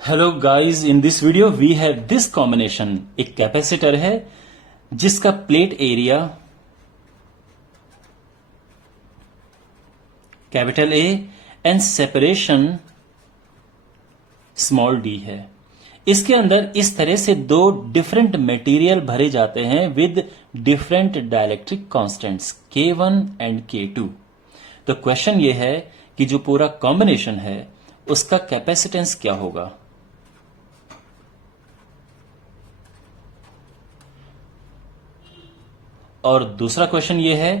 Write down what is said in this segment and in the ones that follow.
Hello guys, in this video we have this combination. एक capacitor है जिसका plate area capital A and separation small D है। इसके अंदर इस तरह से दो डिफरेंट मटेरियल भरे जाते हैं with different dielectric constants K1 and K2। तो क्वेश्चन ये है कि जो पूरा कॉम्बिनेशन है उसका कैपेसिटेंस क्या होगा। और दूसरा क्वेश्चन यह है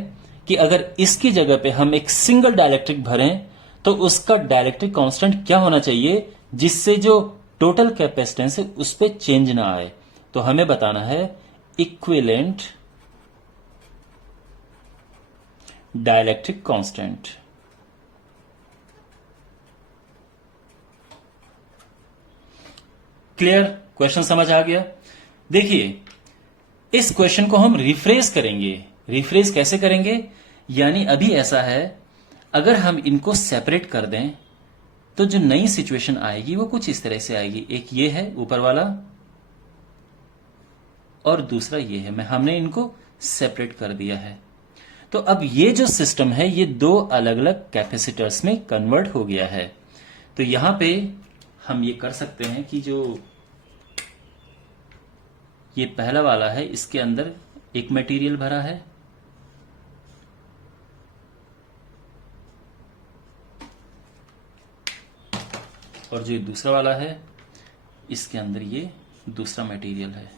कि अगर इसकी जगह पे हम एक सिंगल डाइलेक्ट्रिक भरें तो उसका डाइलेक्ट्रिक कांस्टेंट क्या होना चाहिए जिससे जो टोटल कैपेसिटेंस है उस पर चेंज ना आए। तो हमें बताना है equivalent dielectric constant. Clear? Question समझ आ गया? देखिए, इस क्वेश्चन को हम रिफ्रेज करेंगे। रिफ्रेज कैसे करेंगे? यानी अभी ऐसा है, अगर हम इनको सेपरेट कर दें तो जो नई सिचुएशन आएगी वो कुछ इस तरह से आएगी। एक ये है ऊपर वाला और दूसरा ये है। हमने इनको सेपरेट कर दिया है। तो अब ये जो सिस्टम है ये दो अलग अलग कैपेसिटर्स में कन्वर्ट हो गया है। तो यहां पे हम ये कर सकते हैं कि जो ये पहला वाला है इसके अंदर एक मटेरियल भरा है और जो दूसरा वाला है इसके अंदर ये दूसरा मटेरियल है।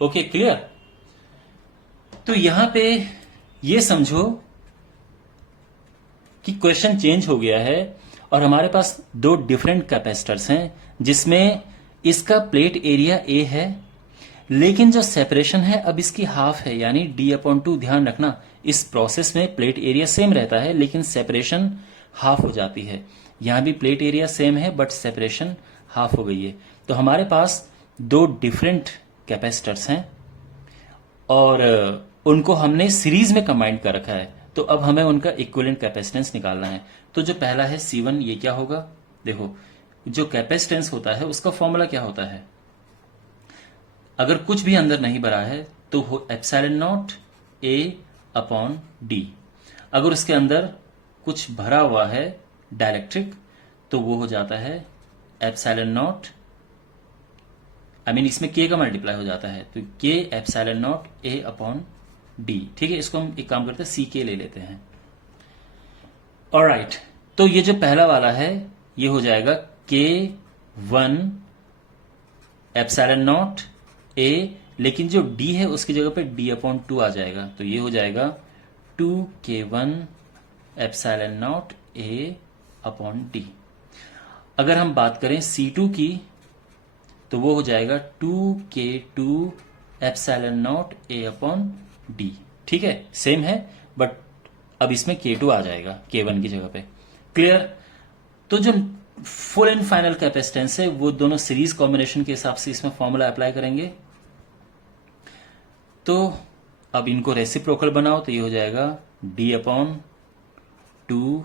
Okay, clear? तो यहां पे ये समझो कि क्वेश्चन चेंज हो गया है और हमारे पास दो डिफरेंट कैपेसिटर्स हैं जिसमें इसका प्लेट एरिया ए है, लेकिन जो सेपरेशन है अब इसकी हाफ है यानी d/2। ध्यान रखना, इस प्रोसेस में प्लेट एरिया सेम रहता है लेकिन सेपरेशन हाफ हो जाती है। यहां भी प्लेट एरिया सेम है बट सेपरेशन हाफ हो गई है। तो हमारे पास दो डिफरेंट कैपेसिटर्स हैं और उनको हमने सीरीज में कंबाइन कर रखा है। तो अब हमें उनका इक्विवेलेंट कैपेसिटेंस निकालना है। तो जो पहला है C1, ये क्या होगा? देखो, जो कैपेसिटेंस होता है उसका फॉर्मूला क्या होता है? अगर कुछ भी अंदर नहीं भरा है तो हो ε0 A/d। अगर उसके अंदर कुछ भरा हुआ है डाइलेक्ट्रिक तो वो हो जाता है ε0, इसमें K का मल्टीप्लाई हो जाता है तो K ε0 A/d। ठीक है, इसको हम एक काम करते हैं CK ले लेते हैं। ऑलराइट, तो ये जो पहला वाला है ये हो जाएगा K1 ε0 A, लेकिन जो D है उसकी जगह पे d/2 आ जाएगा। तो ये हो जाएगा 2K1 ε0 A/d। अगर हम बात करें C2 की तो वो हो जाएगा 2K2 ε0 A/d। ठीक है, सेम है बट अब इसमें K2 आ जाएगा K1 की जगह पे। क्लियर? तो जो फुल एंड फाइनल कैपेसिटेंस है वो दोनों सीरीज कॉम्बिनेशन के हिसाब से इसमें फॉर्मूला अप्लाई करेंगे। तो अब इनको रेसिप्रोकल बनाओ तो ये हो जाएगा d/2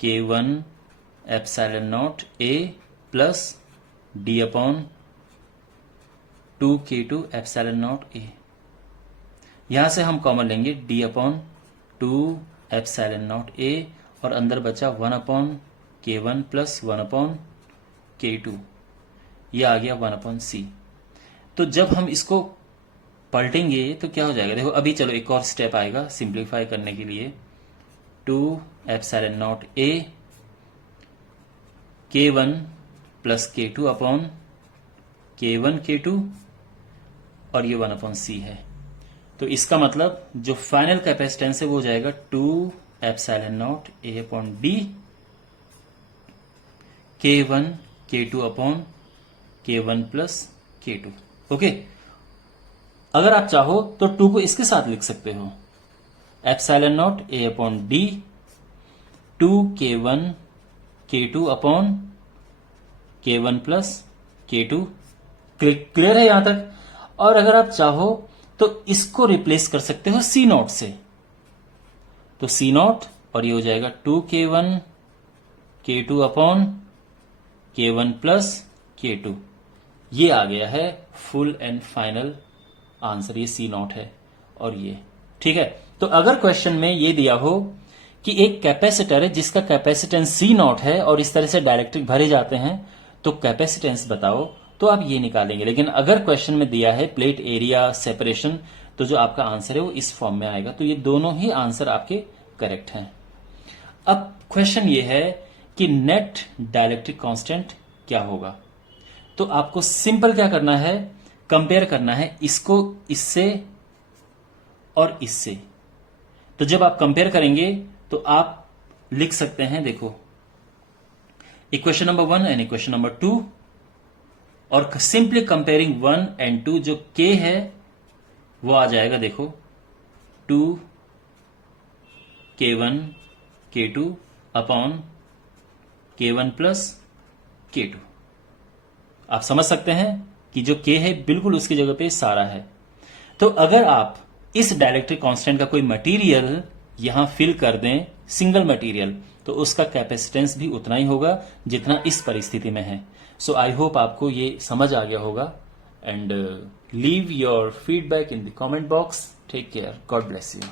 K1 ε0 A plus d/2 K2 ε0 A। यहां से हम कॉमन लेंगे d/2 ε0 A और अंदर बचा 1/K1 प्लस 1/K2। ये आ गया 1/C। तो जब हम इसको पलटेंगे तो क्या हो जाएगा? देखो, अभी चलो एक और स्टेप आएगा सिंप्लीफाई करने के लिए। 2 ε0 A K1 plus K2 upon K1 K2 और ये 1/C है। तो इसका मतलब जो फाइनल कैपेसिटेंस है वो हो जाएगा 2 ε0 A/d K1 K2 upon K1 plus K2। Okay, अगर आप चाहो तो 2 को इसके साथ लिख सकते हो, ε0 A/d 2K1 K2 upon K1 plus K2। Clear है यहां तक? और अगर आप चाहो तो इसको रिप्लेस कर सकते हो C0 से। तो सी नॉट और ये हो जाएगा 2k1 k2 upon k1 plus k2। ये आ गया है फुल एंड फाइनल आंसर, ये सी नॉट है और ये ठीक है। तो अगर क्वेश्चन में ये दिया हो कि एक कैपेसिटर है जिसका कैपेसिटेंस सी नॉट है और इस तरह से डायरेक्ट्रिक भरे जाते हैं तो कैपेसिटेंस बताओ, तो आप ये निकालेंगे। लेकिन अगर क्वेश्चन में दिया है प्लेट एरिया सेपरेशन, तो जो आपका आंसर है वो इस फॉर्म में आएगा। तो ये दोनों ही आंसर आपके करेक्ट हैं। अब क्वेश्चन ये है कि नेट डायलेक्ट्रिक कांस्टेंट क्या होगा। तो आपको सिंपल क्या करना है, कंपेयर करना है इसको इससे और इससे। तो जब आप कंपेयर करेंगे तो आप लिख सकते हैं, देखो equation number 1 and equation number 2, और सिंपली कंपेयरिंग 1 एंड 2, जो k है वो आ जाएगा देखो 2k1 k2 upon k1 plus k2। आप समझ सकते हैं कि जो k है बिल्कुल उसकी जगह पे सारा है। तो अगर आप इस डायलेक्ट्रिक कांस्टेंट का कोई मटेरियल यहां फिल कर दें, सिंगल मटेरियल, तो उसका कैपेसिटेंस भी उतना ही होगा जितना इस परिस्थिति में है। सो आई होप आपको ये समझ आ गया होगा। And leave your feedback in the comment box. Take care, God bless you.